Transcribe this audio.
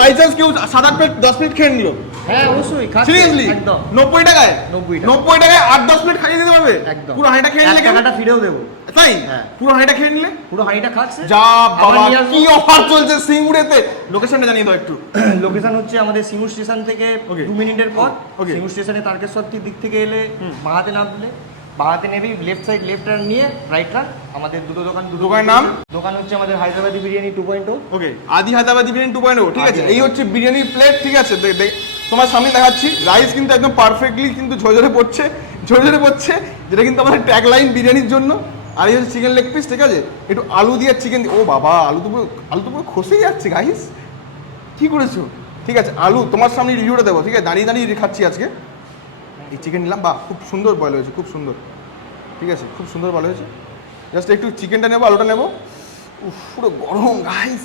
By chance কেউ 7-8 plate 10 plate খেয়ে নিল, হ্যাঁ অবশ্যই সিরিয়াসলি একদম 90 টাকায় 90 টাকায় 8-10 প্লেট খাইয়ে দিতে পারবে একদম পুরো হাঁড়িটা খেয়ে নিলে। টাকাটা ফিরেও দেবো। তাই হ্যাঁ পুরো হাঁড়িটা খেয়ে নিলে পুরো হাঁড়িটা খাচ্ছে। যা বাবা কি অফার চলছে সিঙ্গুরেতে, লোকেশনটা জানিয়ে দাও একটু। লোকেশন হচ্ছে আমাদের সিঙ্গুর স্টেশন থেকে 2 মিনিটের পর। সিঙ্গুর স্টেশনে তারকেশ্বরটির দিক থেকে এলে বাঁহাতে নামলে, বাঁহাতে নেবেই লেফট সাইড লেফট টার্ন নিয়ে রাইট টার্ন। আমাদের দুটো দোকান, দোকানের নাম? দোকান হচ্ছে আমাদের হায়দ্রাবাদি বিরিয়ানি 2.0। ওকে, আদি হায়দ্রাবাদি বিরিয়ানি 2.0, ঠিক আছে। এই হচ্ছে বিরিয়ানির প্লেট, ঠিক আছে। তোমার সামনে দেখাচ্ছি, রাইস কিন্তু একদম পারফেক্টলি কিন্তু ঝরঝরে পড়ছে, যেটা কিন্তু আমাদের ট্যাগ লাইন বিরিয়ানির জন্য। আর এই হচ্ছে চিকেন লেগ পিস, ঠিক আছে। একটু আলু দিয়ে চিকেন, ও বাবা আলু তো পুরো খসে যাচ্ছে গাইস, কি করেছো? ঠিক আছে, আলু তোমার সামনে রিভিউটা দেবো, ঠিক আছে। দাঁড়িয়ে দাঁড়িয়ে খাচ্ছি আজকে। এই চিকেন নিলাম, বাহ খুব সুন্দর বয়েল হয়েছে, খুব সুন্দর, ঠিক আছে, খুব সুন্দর বয়েল হয়েছে। জাস্ট একটু চিকেনটা নেবো, আলুটা নেবো, পুরো গরম গাইস।